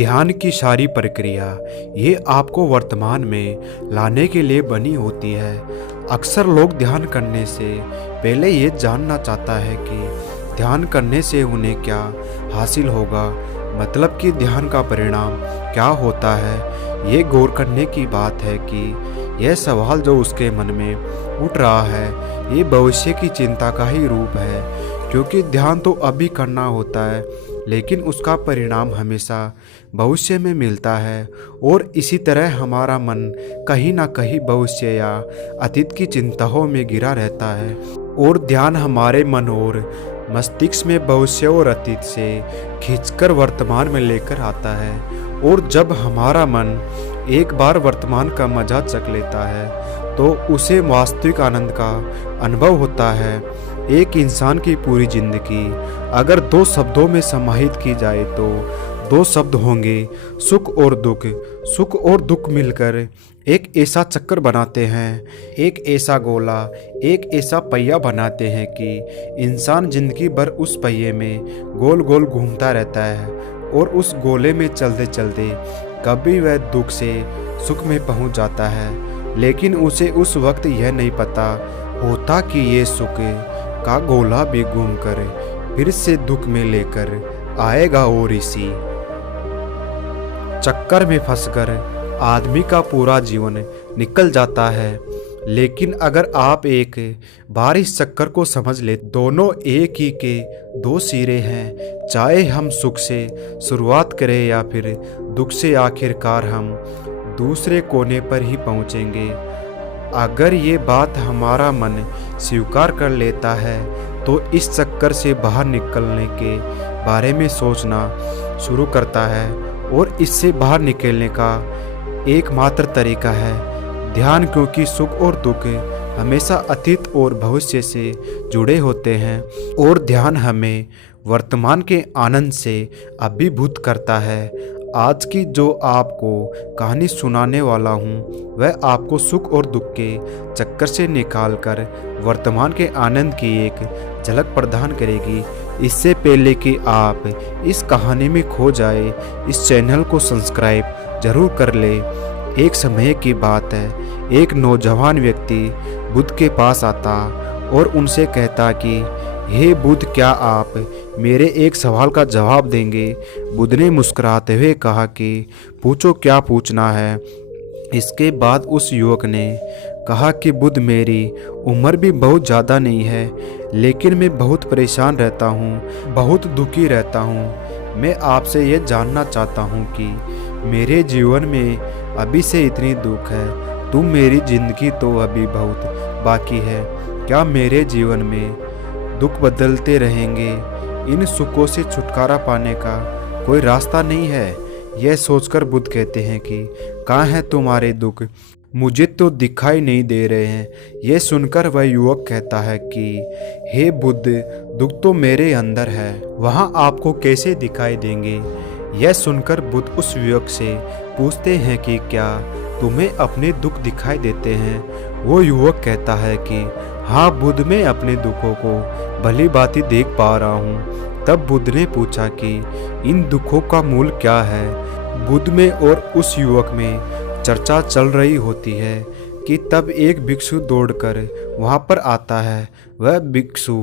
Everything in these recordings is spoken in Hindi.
ध्यान की सारी प्रक्रिया ये आपको वर्तमान में लाने के लिए बनी होती है। अक्सर लोग ध्यान करने से पहले ये जानना चाहता है कि ध्यान करने से उन्हें क्या हासिल होगा, मतलब कि ध्यान का परिणाम क्या होता है। ये गौर करने की बात है कि यह सवाल जो उसके मन में उठ रहा है ये भविष्य की चिंता का ही रूप है, क्योंकि ध्यान तो अभी करना होता है लेकिन उसका परिणाम हमेशा भविष्य में मिलता है। और इसी तरह हमारा मन कहीं ना कहीं भविष्य या अतीत की चिंताओं में घिरा रहता है, और ध्यान हमारे मन और मस्तिष्क में भविष्य और अतीत से खींचकर वर्तमान में लेकर आता है। और जब हमारा मन एक बार वर्तमान का मजा चख लेता है तो उसे वास्तविक आनंद का अनुभव होता है। एक इंसान की पूरी जिंदगी अगर दो शब्दों में समाहित की जाए तो दो शब्द होंगे सुख और दुख। सुख और दुख मिलकर एक ऐसा चक्कर बनाते हैं, एक ऐसा गोला, एक ऐसा पहिया बनाते हैं कि इंसान जिंदगी भर उस पहिए में गोल गोल घूमता रहता है। और उस गोले में चलते चलते कभी वह दुख से सुख में पहुंच जाता है, लेकिन उसे उस वक्त यह नहीं पता होता कि ये सुख का गोला भी घूमकर फिर से दुख में लेकर आएगा। और इसी चक्कर में फंसकर आदमी का पूरा जीवन निकल जाता है। लेकिन अगर आप एक बार इस चक्कर को समझ ले, दोनों एक ही के दो सिरे हैं। चाहे हम सुख से शुरुआत करें या फिर दुख से, आखिरकार हम दूसरे कोने पर ही पहुंचेंगे। अगर ये बात हमारा मन स्वीकार कर लेता है तो इस चक्कर से बाहर निकलने के बारे में सोचना शुरू करता है। और इससे बाहर निकलने का एकमात्र तरीका है ध्यान, क्योंकि सुख और दुख हमेशा अतीत और भविष्य से जुड़े होते हैं। और ध्यान हमें वर्तमान के आनंद से अभिभूत करता है। आज की जो आपको कहानी सुनाने वाला हूँ वह आपको सुख और दुख के चक्कर से निकालकर वर्तमान के आनंद की एक झलक प्रदान करेगी। इससे पहले कि आप इस कहानी में खो जाए, इस चैनल को सब्सक्राइब जरूर कर ले। एक समय की बात है, एक नौजवान व्यक्ति बुद्ध के पास आता और उनसे कहता कि हे बुद्ध, क्या आप मेरे एक सवाल का जवाब देंगे। बुद्ध ने मुस्कुराते हुए कहा कि पूछो, क्या पूछना है। इसके बाद उस युवक ने कहा कि बुद्ध, मेरी उम्र भी बहुत ज़्यादा नहीं है, लेकिन मैं बहुत परेशान रहता हूँ, बहुत दुखी रहता हूँ। मैं आपसे ये जानना चाहता हूँ कि मेरे जीवन में अभी से इतनी दुख है, तुम मेरी ज़िंदगी तो अभी बहुत बाकी है। क्या मेरे जीवन में दुख बदलते रहेंगे? इन सुखों से छुटकारा पाने का कोई रास्ता नहीं है? यह सोचकर बुद्ध कहते हैं कि कहाँ है तुम्हारे दुख, मुझे तो दिखाई नहीं दे रहे हैं। यह सुनकर वह युवक कहता है कि हे बुद्ध, दुख तो मेरे अंदर है, वहाँ आपको कैसे दिखाई देंगे। यह सुनकर बुद्ध उस युवक से पूछते हैं कि क्या तुम्हें अपने दुख दिखाई देते हैं। वो युवक कहता है कि हाँ बुद्ध, मैं अपने दुखों को भली भांति देख पा रहा हूँ। तब बुद्ध ने पूछा कि इन दुखों का मूल क्या है। बुद्ध में और उस युवक में चर्चा चल रही होती है कि तब एक भिक्षु दौड़कर वहाँ पर आता है। वह भिक्षु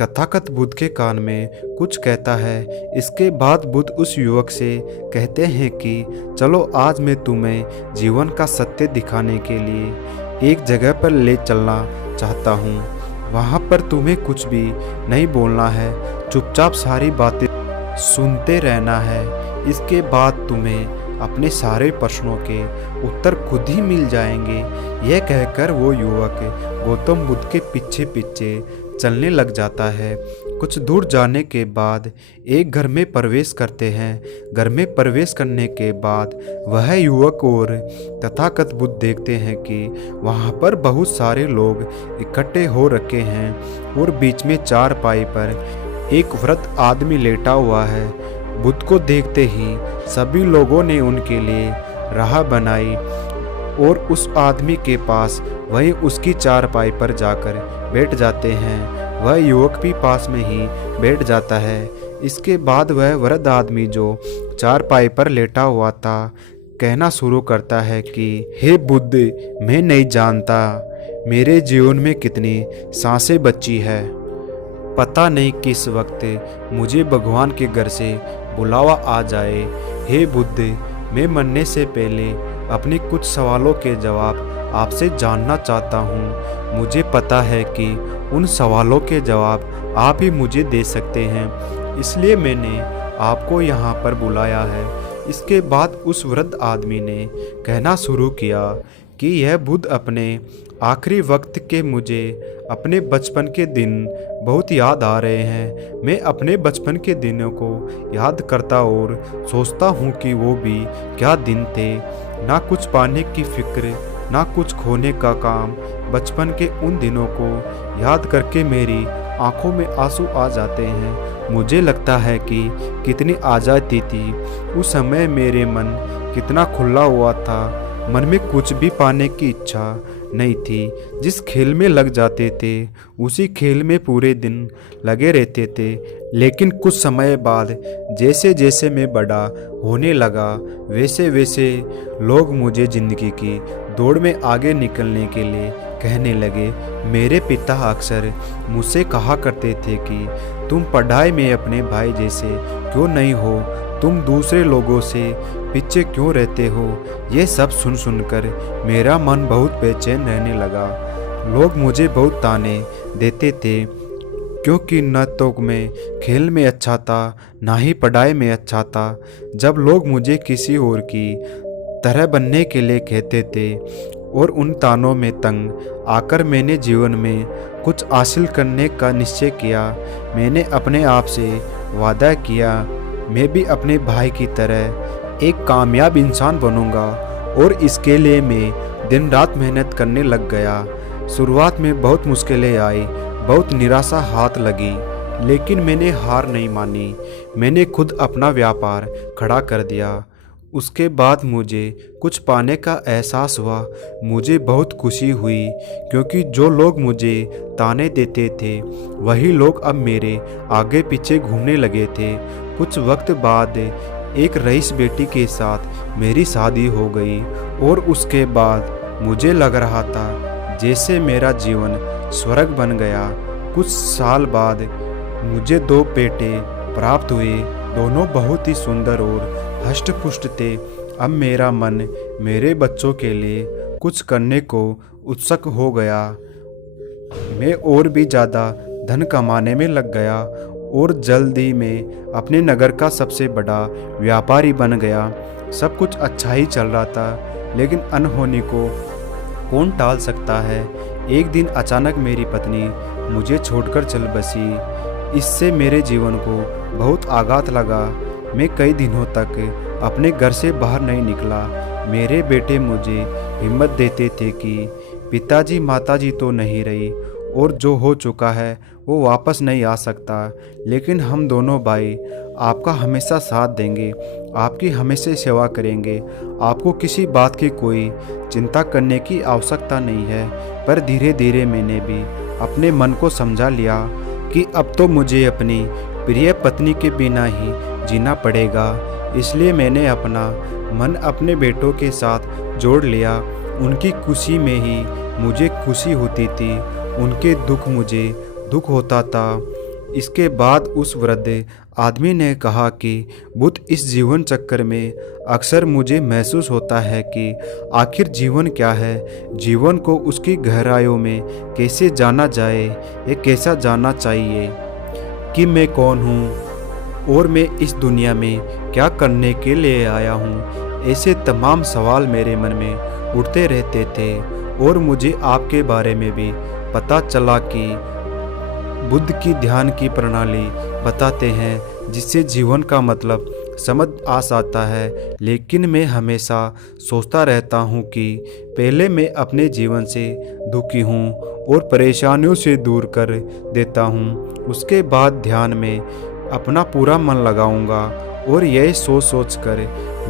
तथागत बुद्ध के कान में कुछ कहता है। इसके बाद बुद्ध उस युवक से कहते हैं कि चलो, आज मैं तुम्हें जीवन का सत्य दिखाने के लिए एक जगह पर ले चलना चाहता हूँ। वहाँ पर तुम्हें कुछ भी नहीं बोलना है, चुपचाप सारी बातें सुनते रहना है। इसके बाद तुम्हें अपने सारे प्रश्नों के उत्तर खुद ही मिल जाएंगे। यह कहकर वो युवक गौतम बुद्ध के पीछे पीछे चलने लग जाता है। कुछ दूर जाने के बाद एक घर में प्रवेश करते हैं। घर में प्रवेश करने के बाद वह युवक और तथागत बुद्ध देखते हैं कि वहाँ पर बहुत सारे लोग इकट्ठे हो रखे हैं और बीच में चारपाई पर एक वृद्ध आदमी लेटा हुआ है। बुद्ध को देखते ही सभी लोगों ने उनके लिए राह बनाई और उस आदमी के पास वहीं उसकी चारपाई पर जाकर बैठ जाते हैं। वह युवक भी पास में ही बैठ जाता है। इसके बाद वह वृद्ध आदमी जो चारपाई पर लेटा हुआ था कहना शुरू करता है कि हे बुद्ध, मैं नहीं जानता मेरे जीवन में कितनी सांसें बची है। पता नहीं किस वक्त मुझे भगवान के घर से बुलावा आ जाए। हे बुद्ध, मैं मरने से पहले अपने कुछ सवालों के जवाब आपसे जानना चाहता हूँ। मुझे पता है कि उन सवालों के जवाब आप ही मुझे दे सकते हैं, इसलिए मैंने आपको यहाँ पर बुलाया है। इसके बाद उस वृद्ध आदमी ने कहना शुरू किया कि यह बुद्ध अपने आखिरी वक्त के मुझे अपने बचपन के दिन बहुत याद आ रहे हैं। मैं अपने बचपन के दिनों को याद करता और सोचता हूँ कि वो भी क्या दिन थे। ना कुछ पाने की फिक्र, ना कुछ खोने का काम। बचपन के उन दिनों को याद करके मेरी आंखों में आंसू आ जाते हैं। मुझे लगता है कि कितनी आज़ादी थी उस समय, मेरे मन कितना खुला हुआ था। मन में कुछ भी पाने की इच्छा नहीं थी। जिस खेल में लग जाते थे उसी खेल में पूरे दिन लगे रहते थे। लेकिन कुछ समय बाद जैसे जैसे मैं बड़ा होने लगा वैसे वैसे लोग मुझे ज़िंदगी की दौड़ में आगे निकलने के लिए कहने लगे। मेरे पिता अक्सर मुझसे कहा करते थे कि तुम पढ़ाई में अपने भाई जैसे क्यों नहीं हो, तुम दूसरे लोगों से पीछे क्यों रहते हो। ये सब सुन सुनकर मेरा मन बहुत बेचैन रहने लगा। लोग मुझे बहुत ताने देते थे क्योंकि न तो मैं खेल में अच्छा था, ना ही पढ़ाई में अच्छा था। जब लोग मुझे किसी और की तरह बनने के लिए कहते थे और उन तानों में तंग आकर मैंने जीवन में कुछ हासिल करने का निश्चय किया। मैंने अपने आप से वादा किया मैं भी अपने भाई की तरह एक कामयाब इंसान बनूंगा, और इसके लिए मैं दिन रात मेहनत करने लग गया। शुरुआत में बहुत मुश्किलें आई, बहुत निराशा हाथ लगी, लेकिन मैंने हार नहीं मानी। मैंने खुद अपना व्यापार खड़ा कर दिया। उसके बाद मुझे कुछ पाने का एहसास हुआ। मुझे बहुत खुशी हुई क्योंकि जो लोग मुझे ताने देते थे वही लोग अब मेरे आगे पीछे घूमने लगे थे। कुछ वक्त बाद एक रईस बेटी के साथ मेरी शादी हो गई और उसके बाद मुझे लग रहा था जैसे मेरा जीवन स्वर्ग बन गया। कुछ साल बाद मुझे 2 बेटे प्राप्त हुए। दोनों बहुत ही सुंदर और हष्ट-पुष्ट थे। अब मेरा मन मेरे बच्चों के लिए कुछ करने को उत्सुक हो गया। मैं और भी ज़्यादा धन कमाने में लग गया और जल्द ही मैं अपने नगर का सबसे बड़ा व्यापारी बन गया। सब कुछ अच्छा ही चल रहा था, लेकिन अनहोनी को कौन टाल सकता है। एक दिन अचानक मेरी पत्नी मुझे छोड़कर चल बसी। इससे मेरे जीवन को बहुत आघात लगा। मैं कई दिनों तक अपने घर से बाहर नहीं निकला। मेरे बेटे मुझे हिम्मत देते थे कि पिताजी माताजी तो नहीं रही और जो हो चुका है वो वापस नहीं आ सकता, लेकिन हम दोनों भाई आपका हमेशा साथ देंगे, आपकी हमेशा सेवा करेंगे। आपको किसी बात की कोई चिंता करने की आवश्यकता नहीं है। पर धीरे धीरे मैंने भी अपने मन को समझा लिया कि अब तो मुझे अपनी प्रिय पत्नी के बिना ही जीना पड़ेगा। इसलिए मैंने अपना मन अपने बेटों के साथ जोड़ लिया। उनकी खुशी में ही मुझे खुशी होती थी, उनके दुख मुझे दुख होता था। इसके बाद उस वृद्ध आदमी ने कहा कि बुद्ध, इस जीवन चक्कर में अक्सर मुझे महसूस होता है कि आखिर जीवन क्या है, जीवन को उसकी गहराइयों में कैसे जाना जाए, ये कैसा जानना चाहिए कि मैं कौन हूँ और मैं इस दुनिया में क्या करने के लिए आया हूँ। ऐसे तमाम सवाल मेरे मन में उठते रहते थे और मुझे आपके बारे में भी पता चला कि बुद्ध की ध्यान की प्रणाली बताते हैं जिससे जीवन का मतलब समझ आ जाता है। लेकिन मैं हमेशा सोचता रहता हूँ कि पहले मैं अपने जीवन से दुखी हूँ और परेशानियों से दूर कर देता हूँ, उसके बाद ध्यान में अपना पूरा मन लगाऊंगा। और यह सोच सोच कर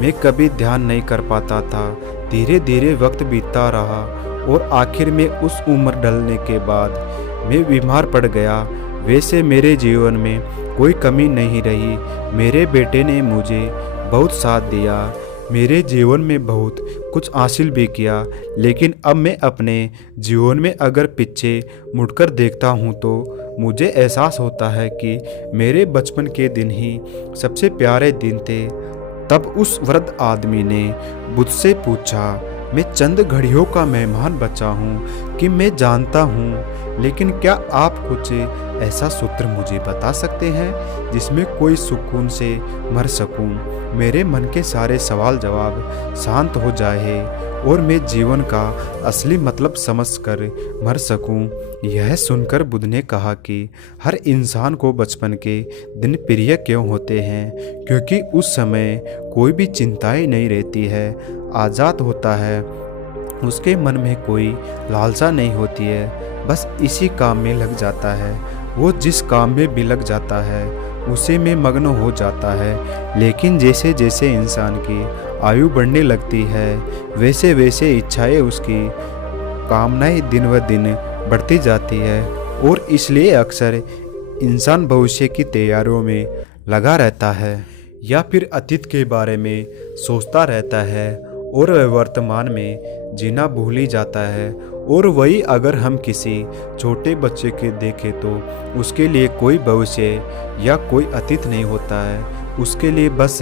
मैं कभी ध्यान नहीं कर पाता था। धीरे धीरे वक्त बीतता रहा और आखिर में उस उम्र ढलने के बाद मैं बीमार पड़ गया। वैसे मेरे जीवन में कोई कमी नहीं रही। मेरे बेटे ने मुझे बहुत साथ दिया, मेरे जीवन में बहुत कुछ हासिल भी किया। लेकिन अब मैं अपने जीवन में अगर पीछे मुड़कर देखता हूँ तो मुझे एहसास होता है कि मेरे बचपन के दिन ही सबसे प्यारे दिन थे। तब उस वृद्ध आदमी ने मुझसे पूछा, मैं चंद घड़ियों का मेहमान बचा हूँ कि मैं जानता हूँ, लेकिन क्या आप कुछ ऐसा सूत्र मुझे बता सकते हैं जिसमें कोई सुकून से मर सकूं, मेरे मन के सारे सवाल जवाब शांत हो जाए और मैं जीवन का असली मतलब समझकर मर सकूं। यह सुनकर बुद्ध ने कहा कि हर इंसान को बचपन के दिन प्रिय क्यों होते हैं, क्योंकि उस समय कोई भी चिंताएं नहीं रहती है, आज़ाद होता है, उसके मन में कोई लालसा नहीं होती है, बस इसी काम में लग जाता है। वो जिस काम में भी लग जाता है उसी में मग्न हो जाता है। लेकिन जैसे जैसे इंसान की आयु बढ़ने लगती है वैसे वैसे इच्छाएं, उसकी कामनाएं दिन व दिन बढ़ती जाती है और इसलिए अक्सर इंसान भविष्य की तैयारियों में लगा रहता है या फिर अतीत के बारे में सोचता रहता है और वह वर्तमान में जीना भूल ही जाता है। और वही अगर हम किसी छोटे बच्चे के देखें तो उसके लिए कोई भविष्य या कोई अतीत नहीं होता है, उसके लिए बस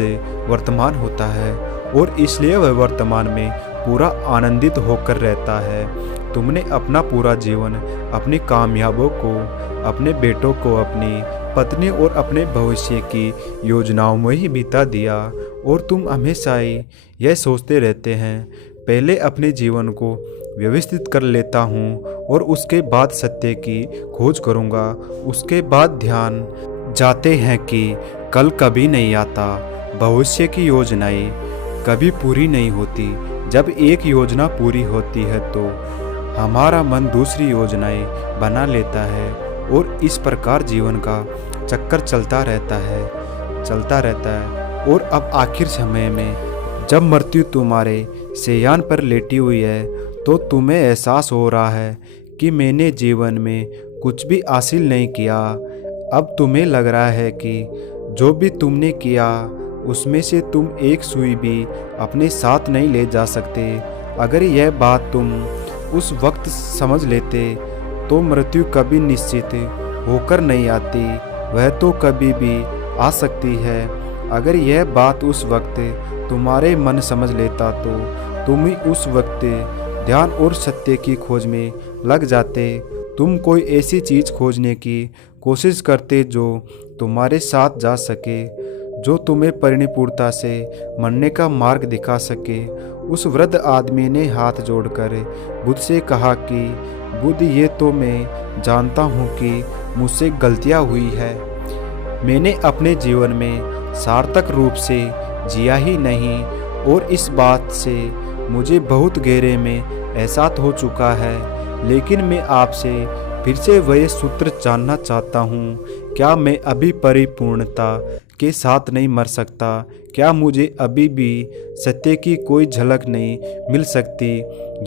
वर्तमान होता है और इसलिए वह वर्तमान में पूरा आनंदित होकर रहता है। तुमने अपना पूरा जीवन अपनी कामयाबों को, अपने बेटों को, अपनी पत्नी और अपने भविष्य की योजनाओं में ही बिता दिया और तुम हमेशा ही यह सोचते रहते हैं, पहले अपने जीवन को व्यवस्थित कर लेता हूँ और उसके बाद सत्य की खोज करूँगा। उसके बाद ध्यान जाते हैं कि कल कभी नहीं आता, भविष्य की योजनाएं कभी पूरी नहीं होती। जब एक योजना पूरी होती है तो हमारा मन दूसरी योजनाएं बना लेता है और इस प्रकार जीवन का चक्कर चलता रहता है। और अब आखिर समय में जब मृत्यु तुम्हारे शय्यान पर लेटी हुई है तो तुम्हें एहसास हो रहा है कि मैंने जीवन में कुछ भी हासिल नहीं किया। अब तुम्हें लग रहा है कि जो भी तुमने किया उसमें से तुम एक सुई भी अपने साथ नहीं ले जा सकते। अगर यह बात तुम उस वक्त समझ लेते तो मृत्यु कभी निश्चित होकर नहीं आती, वह तो कभी भी आ सकती है। अगर यह बात उस वक्त तुम्हारे मन समझ लेता तो तुम ही उस वक्त ध्यान और सत्य की खोज में लग जाते। तुम कोई ऐसी चीज़ खोजने की कोशिश करते जो तुम्हारे साथ जा सके, जो तुम्हें परिपूर्णता से मरने का मार्ग दिखा सके। उस वृद्ध आदमी ने हाथ जोड़कर बुद्ध से कहा कि बुद्ध, ये तो मैं जानता हूँ कि मुझसे गलतियाँ हुई है, मैंने अपने जीवन में सार्थक रूप से जिया ही नहीं और इस बात से मुझे बहुत गहरे में एहसास हो चुका है। लेकिन मैं आपसे फिर से वह सूत्र जानना चाहता हूँ, क्या मैं अभी परिपूर्णता के साथ नहीं मर सकता? क्या मुझे अभी भी सत्य की कोई झलक नहीं मिल सकती?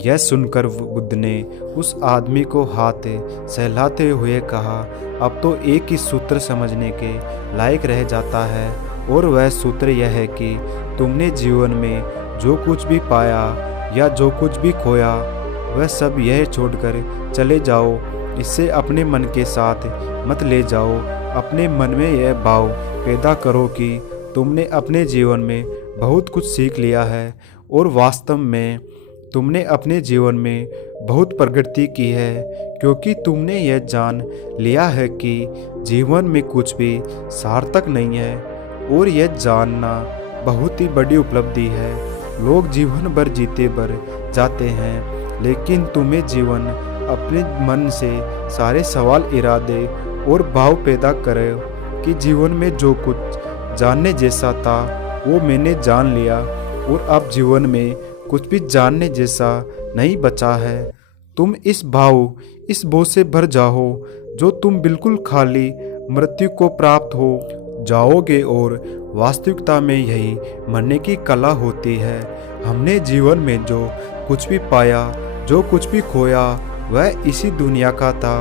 यह सुनकर बुद्ध ने उस आदमी को हाथ सहलाते हुए कहा, अब तो एक ही सूत्र समझने के लायक रह जाता है और वह सूत्र यह है कि तुमने जीवन में जो कुछ भी पाया या जो कुछ भी खोया वह सब यह छोड़कर चले जाओ। इससे अपने मन के साथ मत ले जाओ। अपने मन में यह भाव पैदा करो कि तुमने अपने जीवन में बहुत कुछ सीख लिया है और वास्तव में तुमने अपने जीवन में बहुत प्रगति की है, क्योंकि तुमने यह जान लिया है कि जीवन में कुछ भी सार्थक नहीं है और यह जानना बहुत ही बड़ी उपलब्धि है। लोग जीवन भर जीते भर जाते हैं, लेकिन तुम्हें जीवन अपने मन से सारे सवाल, इरादे और भाव पैदा करे कि जीवन में जो कुछ जानने जैसा था वो मैंने जान लिया और अब जीवन में कुछ भी जानने जैसा नहीं बचा है। तुम इस बोझ से भर जाओ जो तुम बिल्कुल खाली मृत्यु को प्राप्त हो जाओगे और वास्तविकता में यही मरने की कला होती है। हमने जीवन में जो कुछ भी पाया, जो कुछ भी खोया, वह इसी दुनिया का था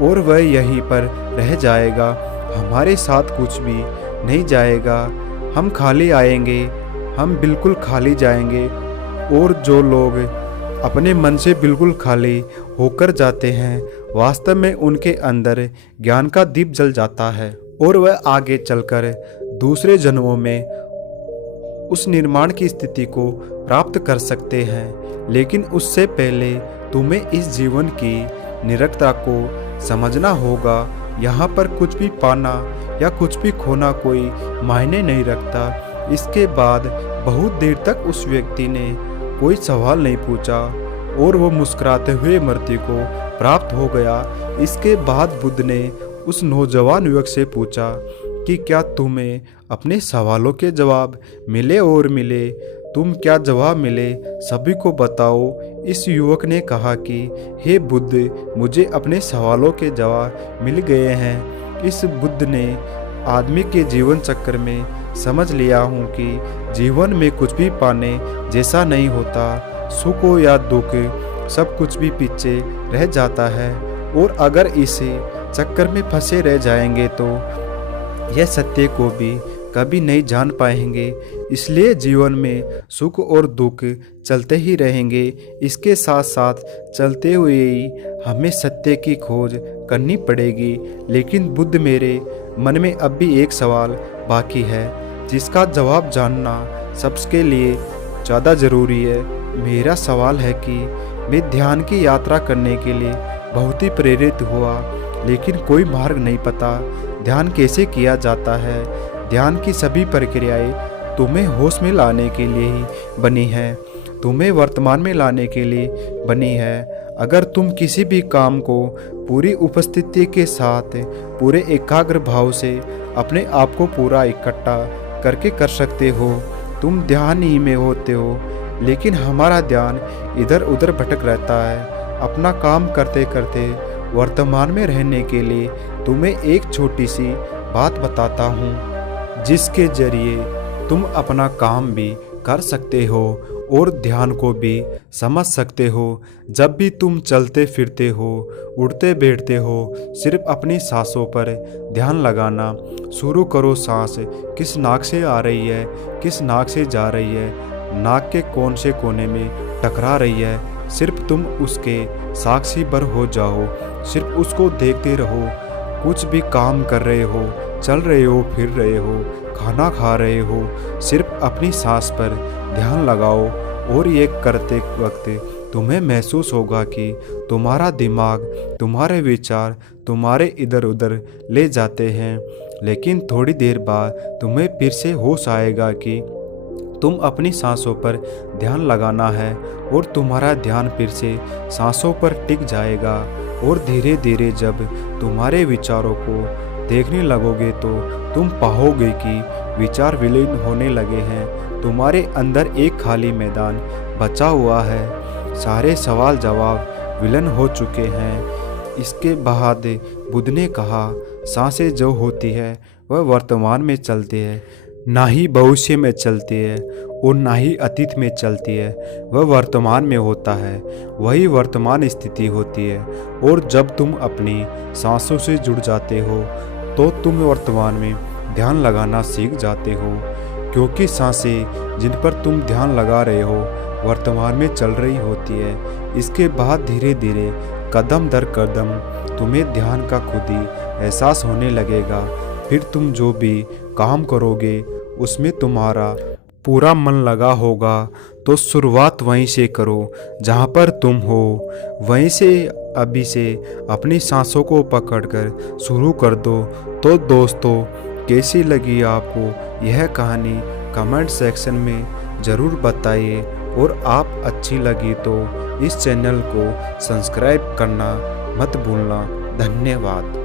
और वह यहीं पर रह जाएगा, हमारे साथ कुछ भी नहीं जाएगा। हम खाली आएंगे, हम बिल्कुल खाली जाएंगे। और जो लोग अपने मन से बिल्कुल खाली होकर जाते हैं, वास्तव में उनके अंदर ज्ञान का दीप जल जाता है और वह आगे चलकर दूसरे जन्मों में उस निर्माण की स्थिति को प्राप्त कर सकते हैं। लेकिन उससे पहले तुम्हें इस जीवन की निरर्थकता को समझना होगा। यहाँ पर कुछ भी पाना या कुछ भी खोना कोई मायने नहीं रखता। इसके बाद बहुत देर तक उस व्यक्ति ने कोई सवाल नहीं पूछा और वो मुस्कुराते हुए मृत्यु को प्राप्त हो गया। इसके बाद बुद्ध ने उस नौजवान युवक से पूछा कि क्या तुम्हें अपने सवालों के जवाब मिले और मिले? तुम क्या जवाब मिले सभी को बताओ। इस युवक ने कहा कि हे बुद्ध, मुझे अपने सवालों के जवाब मिल गए हैं। इस बुद्ध ने आदमी के जीवन चक्र में समझ लिया हूँ कि जीवन में कुछ भी पाने जैसा नहीं होता। सुख हो या दुख, सब कुछ भी पीछे रह जाता है। और अगर इसी चक्कर में फंसे रह जाएंगे तो यह सत्य को भी कभी नहीं जान पाएंगे। इसलिए जीवन में सुख और दुख चलते ही रहेंगे। इसके साथ साथ चलते हुए ही हमें सत्य की खोज करनी पड़ेगी। लेकिन बुद्ध, मेरे मन में अब भी एक सवाल बाकी है जिसका जवाब जानना सबके लिए ज़्यादा ज़रूरी है। मेरा सवाल है कि मैं ध्यान की यात्रा करने के लिए बहुत ही प्रेरित हुआ, लेकिन कोई मार्ग नहीं पता। ध्यान कैसे किया जाता है? ध्यान की सभी प्रक्रियाएं तुम्हें होश में लाने के लिए ही बनी है, तुम्हें वर्तमान में लाने के लिए बनी है। अगर तुम किसी भी काम को पूरी उपस्थिति के साथ, पूरे एकाग्र भाव से अपने आप को पूरा इकट्ठा करके कर सकते हो, तुम ध्यान ही में होते हो। लेकिन हमारा ध्यान इधर उधर भटक रहता है। अपना काम करते करते वर्तमान में रहने के लिए तुम्हें एक छोटी सी बात बताता हूँ, जिसके जरिए तुम अपना काम भी कर सकते हो और ध्यान को भी समझ सकते हो। जब भी तुम चलते फिरते हो, उठते बैठते हो, सिर्फ अपनी सांसों पर ध्यान लगाना शुरू करो। सांस किस नाक से आ रही है, किस नाक से जा रही है, नाक के कौन से कोने में टकरा रही है, सिर्फ तुम उसके साक्षी भर हो जाओ। सिर्फ उसको देखते रहो। कुछ भी काम कर रहे हो, चल रहे हो, फिर रहे हो, खाना खा रहे हो, सिर्फ अपनी सांस पर ध्यान लगाओ। और ये करते वक्त तुम्हें महसूस होगा कि तुम्हारा दिमाग, तुम्हारे विचार तुम्हारे इधर उधर ले जाते हैं। लेकिन थोड़ी देर बाद तुम्हें फिर से होश आएगा कि तुम अपनी सांसों पर ध्यान लगाना है और तुम्हारा ध्यान फिर से सांसों पर टिक जाएगा। और धीरे धीरे जब तुम्हारे विचारों को देखने लगोगे तो तुम पाओगे कि विचार विलीन होने लगे हैं। तुम्हारे अंदर एक खाली मैदान बचा हुआ है। सारे सवाल जवाब विलीन हो चुके हैं। इसके बाद बुद्ध ने कहा, सांसें जो होती है वह वर्तमान में चलती है, ना ही भविष्य में चलती है और ना ही अतीत में चलती है। वह वर्तमान में होता है, वही वर्तमान स्थिति होती है। और जब तुम अपनी सांसों से जुड़ जाते हो तो तुम वर्तमान में ध्यान लगाना सीख जाते हो, क्योंकि सांसें जिन पर तुम ध्यान लगा रहे हो वर्तमान में चल रही होती है। इसके बाद धीरे धीरे कदम दर कदम तुम्हें ध्यान का खुद ही एहसास होने लगेगा। फिर तुम जो भी काम करोगे उसमें तुम्हारा पूरा मन लगा होगा। तो शुरुआत वहीं से करो जहाँ पर तुम हो, वहीं से अभी से अपनी सांसों को पकड़कर शुरू कर दो। तो दोस्तों, कैसी लगी आपको यह कहानी कमेंट सेक्शन में ज़रूर बताइए। और आप अच्छी लगी तो इस चैनल को सब्सक्राइब करना मत भूलना। धन्यवाद।